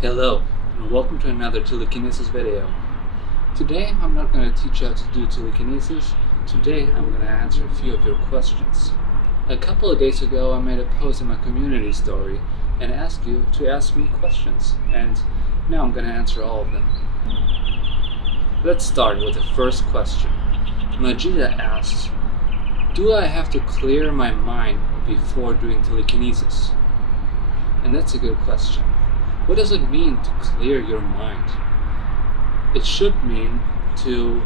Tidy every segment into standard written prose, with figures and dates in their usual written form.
Hello, and welcome to another Telekinesis video. Today I'm not going to teach you how to do telekinesis. Today I'm going to answer a few of your questions. A couple of days ago I made a post in my community story and asked you to ask me questions, and now I'm going to answer all of them. Let's start with the first question. Majida asks, do I have to clear my mind before doing telekinesis? And that's a good question. What does it mean to clear your mind? It should mean to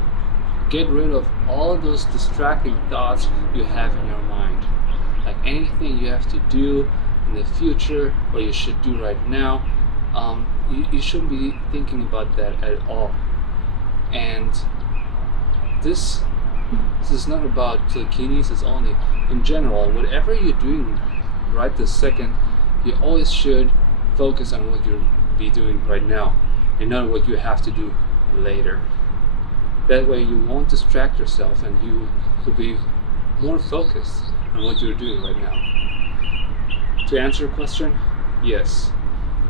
get rid of all those distracting thoughts you have in your mind. Like anything you have to do in the future or you should do right now, you shouldn't be thinking about that at all. And this is not about telekinesis only. In general, whatever you're doing right this second, you always should focus on what you'll be doing right now and not what you have to do later. That way you won't distract yourself and you will be more focused on what you're doing right now. To answer your question, yes,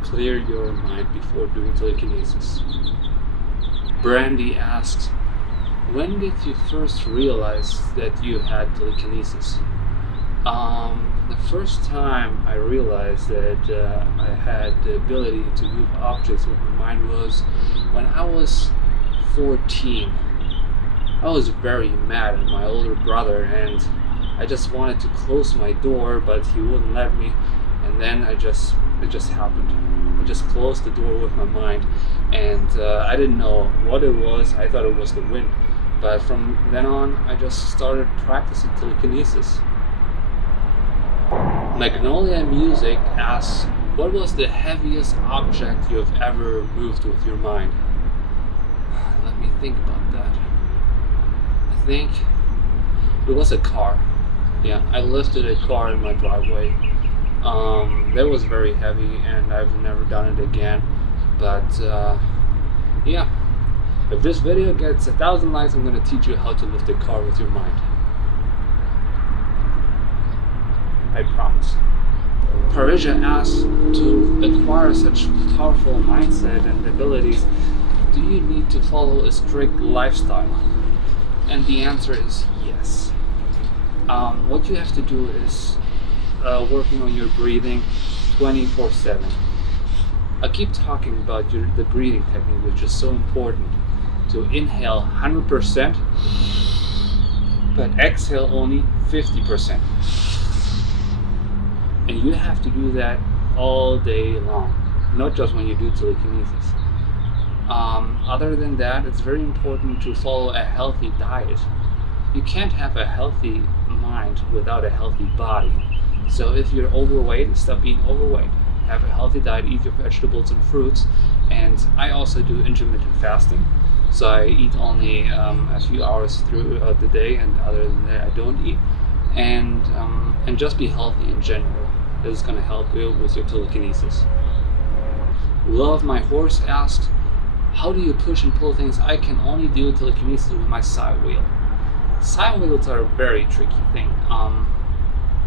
clear your mind before doing telekinesis. Brandy asks, when did you first realize that you had telekinesis? The first time I realized that I had the ability to move objects with my mind was when I was 14. I was very mad at my older brother and I just wanted to close my door, but he wouldn't let me, and then it just happened. I just closed the door with my mind, and I didn't know what it was. I thought it was the wind, but from then on I just started practicing telekinesis. Magnolia Music asks, what was the heaviest object you have ever moved with your mind? Let me think about that. I think it was a car. Yeah, I lifted a car in my driveway. That was very heavy and I've never done it again. But yeah, if this video gets 1,000 likes, I'm going to teach you how to lift a car with your mind. I promise. Parisia asks, to acquire such powerful mindset and abilities, do you need to follow a strict lifestyle? And the answer is yes. What you have to do is working on your breathing 24/7. I keep talking about the breathing technique, which is so important. To inhale 100%, but exhale only 50%. And you have to do that all day long, not just when you do telekinesis. Other than that, it's very important to follow a healthy diet. You can't have a healthy mind without a healthy body. So if you're overweight, stop being overweight. Have a healthy diet, eat your vegetables and fruits. And I also do intermittent fasting. So I eat only a few hours throughout the day, and other than that I don't eat. And just be healthy in general. This is going to help you with your telekinesis. Love My Horse asks, how do you push and pull things? I can only do telekinesis with my side wheel. Side wheels are a very tricky thing.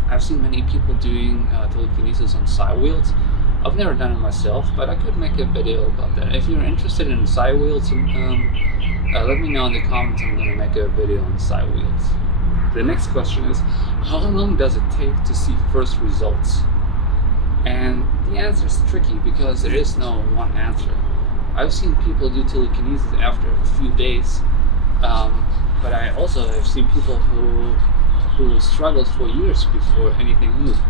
I've seen many people doing telekinesis on side wheels. I've never done it myself, but I could make a video about that. If you're interested in side wheels, let me know in the comments. I'm going to make a video on side wheels. The next question is, how long does it take to see first results? And the answer is tricky because there is no one answer. I've seen people do telekinesis after a few days, but I also have seen people who struggled for years before anything moved.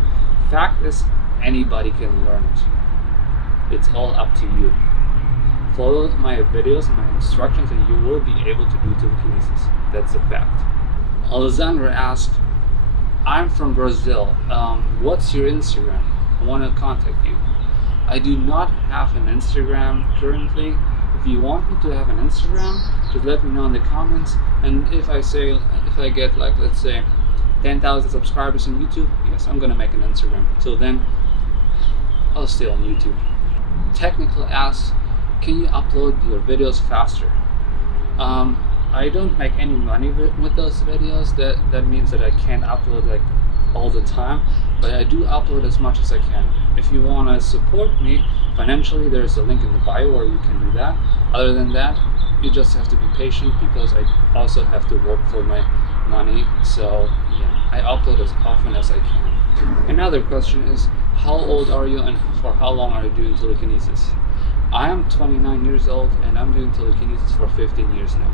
Fact is, anybody can learn it. It's all up to you. Follow my videos and my instructions and you will be able to do telekinesis. That's a fact. Alessandra asked, I'm from Brazil. What's your Instagram? I want to contact you. I do not have an Instagram currently. If you want me to have an Instagram, just let me know in the comments. And if I get like, let's say 10,000 subscribers on YouTube, yes, I'm gonna make an Instagram. Till then, I'll stay on YouTube. Technical asks, can you upload your videos faster? I don't make any money with those videos. That means that I can't upload like all the time, but I do upload as much as I can. if you want to support me financially, there's a link in the bio where you can do that. Other than that, you just have to be patient because I also have to work for my money. So yeah, I upload as often as I can. Another question is, how old are you and for how long are you doing telekinesis? I am 29 years old and I'm doing telekinesis for 15 years now.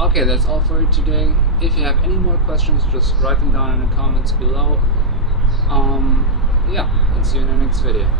Okay, that's all for today. If you have any more questions, just write them down in the comments below. Yeah, and see you in the next video.